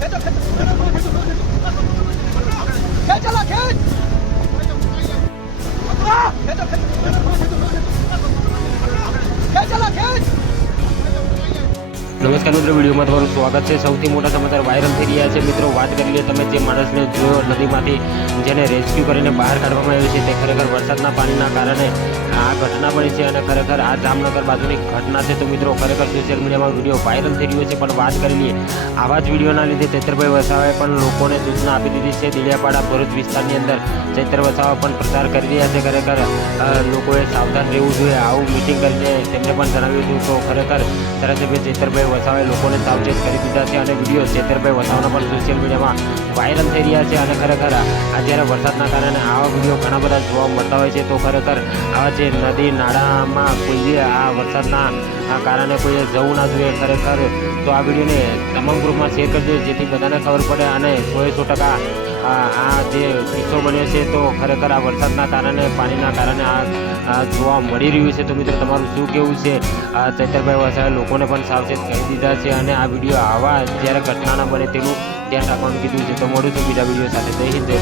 开车开车开车往前走开走开开开开 નમસ્કાર મિત્રો, વિડીયોમાં તમારું સ્વાગત છે. સૌથી મોટા સમાચાર વાયરલ થઈ રહ્યા છે. મિત્રો, વાત કરી લઈએ તમે જે માણસને જોયો નદીમાંથી, જેને રેસ્ક્યુ કરીને બહાર કાઢવામાં આવ્યો છે, તે ખરેખર વરસાદના પાણીના કારણે આ ઘટના બની છે અને ખરેખર આ જામનગર બાજુની ઘટના છે. તો મિત્રો, ખરેખર સોશિયલ મીડિયામાં વીડિયો વાયરલ થઈ રહ્યો છે. પણ વાત કરી લઈએ, આવા જ વિડીયોના લીધે ચૈત્રભાઈ વસાવાએ પણ લોકોને સૂચના આપી દીધી છે. દિલિયાપાડા, ભરૂચ વિસ્તારની અંદર ચૈત્ર વસાવા પણ પ્રચાર કરી રહ્યા છે. ખરેખર લોકોએ સાવધાન રહેવું જોઈએ. આવું મિટિંગ કરીને તેમને પણ જણાવ્યું હતું. તો ખરેખર ધારાસભ્ય ચેતરભાઈ વસાવાએ લોકોને સાવચેત કરી દીધા છે અને વીડિયો છેતરભાઈ વસાવાના પણ સોશિયલ મીડિયામાં વાયરલ થઈ રહ્યા છે અને ખરેખર આ જ્યારે વરસાદના કારણે આવા વીડિયો ઘણા બધા જોવા મળતા હોય છે, તો ખરેખર આવા જે નદી નાળામાં કોઈ આ વરસાદના કારણે કોઈએ જવું ના જોઈએ. ખરેખર તો આ વિડીયોને તમામ ગ્રુપમાં શેર કરજો જેથી બધાને ખબર પડે અને સો સો ટકા આ જે કિસ્સો બન્યો છે તો ખરેખર આ વરસાદના કારણે, પાણીના કારણે આ જોવા મળી રહ્યું છે. તો મિત્રો, તમારું શું કેવું છે? આ ચૈતરભાઈ વસાવે લોકોને પણ સાવચેત કરી દીધા છે અને આ વીડિયો આવા જ્યારે ઘટના ના બને તેનું ધ્યાન રાખવાનું કીધું છે. તો મળું છું બીજા વીડિયો સાથે. જય હિન્દ